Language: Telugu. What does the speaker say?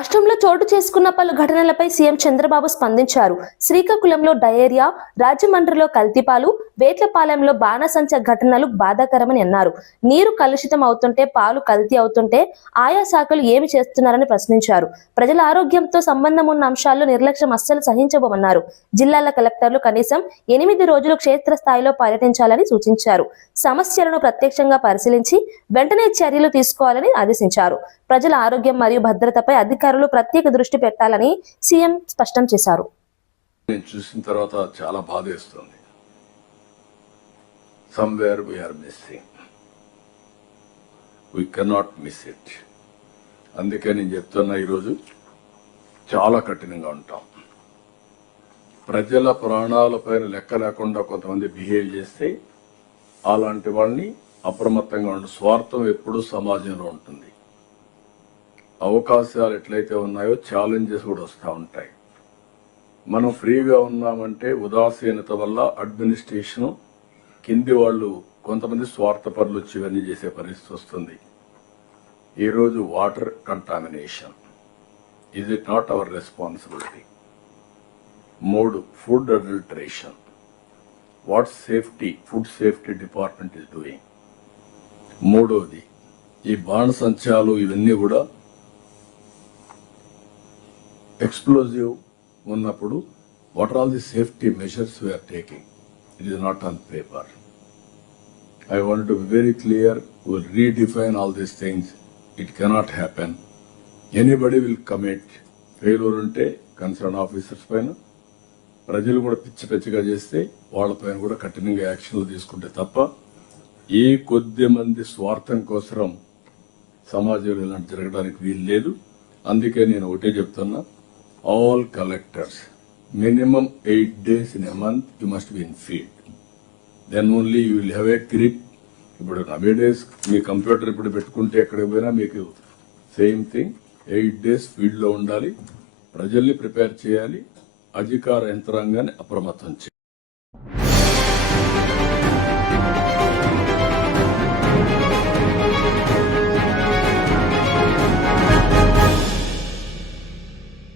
రాష్ట్రంలో చోటు చేసుకున్న పలు ఘటనలపై సీఎం చంద్రబాబు స్పందించారు. శ్రీకాకుళంలో డయేరియా, రాజమండ్రిలో కల్తీపాలు, వేట్లపాలెంలో బాణసంచ ఘటనలు బాధాకరమని అన్నారు. నీరు కలుషితం అవుతుంటే, పాలు కల్తీ అవుతుంటే ఆయా శాఖలు ఏమి చేస్తున్నారని ప్రశ్నించారు. ప్రజల ఆరోగ్యంతో సంబంధం ఉన్న అంశాల్లో నిర్లక్ష్యం అస్సలు సహించబోమన్నారు. జిల్లాల కలెక్టర్లు కనీసం 8 రోజులు క్షేత్రస్థాయిలో పర్యటించాలని సూచించారు. సమస్యలను ప్రత్యక్షంగా పరిశీలించి వెంటనే చర్యలు తీసుకోవాలని ఆదేశించారు. ప్రజల ఆరోగ్యం మరియు భద్రతపై అధికారులు ప్రత్యేక దృష్టి పెట్టాలని సీఎం స్పష్టం చేశారు. నేను చూసిన తర్వాత చాలా బాధేస్తుంది. Somewhere we are missing, we cannot miss it. అందుకే నేను చెప్తున్నా, ఈరోజు చాలా కఠినంగా ఉంటాం. ప్రజల ప్రాణాలపైన లెక్క లేకుండా కొంతమంది బిహేవ్ చేస్తే అలాంటి వాళ్ళని అప్రమత్తంగా ఉండే స్వార్థం ఎప్పుడూ సమాజంలో ఉంటుంది. అవకాశాలు ఎట్లయితే ఉన్నాయో ఛాలెంజెస్ కూడా వస్తూ ఉంటాయి. మనం ఫ్రీగా ఉన్నామంటే ఉదాసీనత వల్ల అడ్మినిస్ట్రేషన్ కింది వాళ్ళు కొంతమంది స్వార్థపరులు వచ్చి ఇవన్నీ చేసే పరిస్థితి వస్తుంది. ఈరోజు water contamination, is it not our responsibility? 3, food adulteration, what safety, food safety department is doing. 3వది ఈ బాణసంచాలు, ఇవన్నీ కూడా explosive ఉన్నప్పుడు what are all the safety measures we are taking? It is not on paper. I want to be very clear. We will redefine all these things. It cannot happen. Anybody will commit failure unte concerned officers పైన, ప్రజలు కూడా పిచ్చిగా చేస్తే వాళ్ళపైన కూడా కఠినంగా యాక్షన్లు తీసుకుంటే తప్ప ఏ కొద్ది మంది స్వార్థం కోసం సమాజంలో ఇలాంటి జరగడానికి వీలు లేదు. అందుకే నేను ఒకటే చెప్తున్నా, all collectors, minimum 8 days in a month you must be in field. Then only you will have a grip. ఇప్పుడు nowadays మీ కంప్యూటర్ ఇప్పుడు పెట్టుకుంటే ఎక్కడికి పోయినా మీకు సేమ్ థింగ్. 8 days ఫీల్డ్ లో ఉండాలి, ప్రజల్ని ప్రిపేర్ చేయాలి, అధికార యంత్రాంగాన్ని అప్రమత్తం చేయాలి.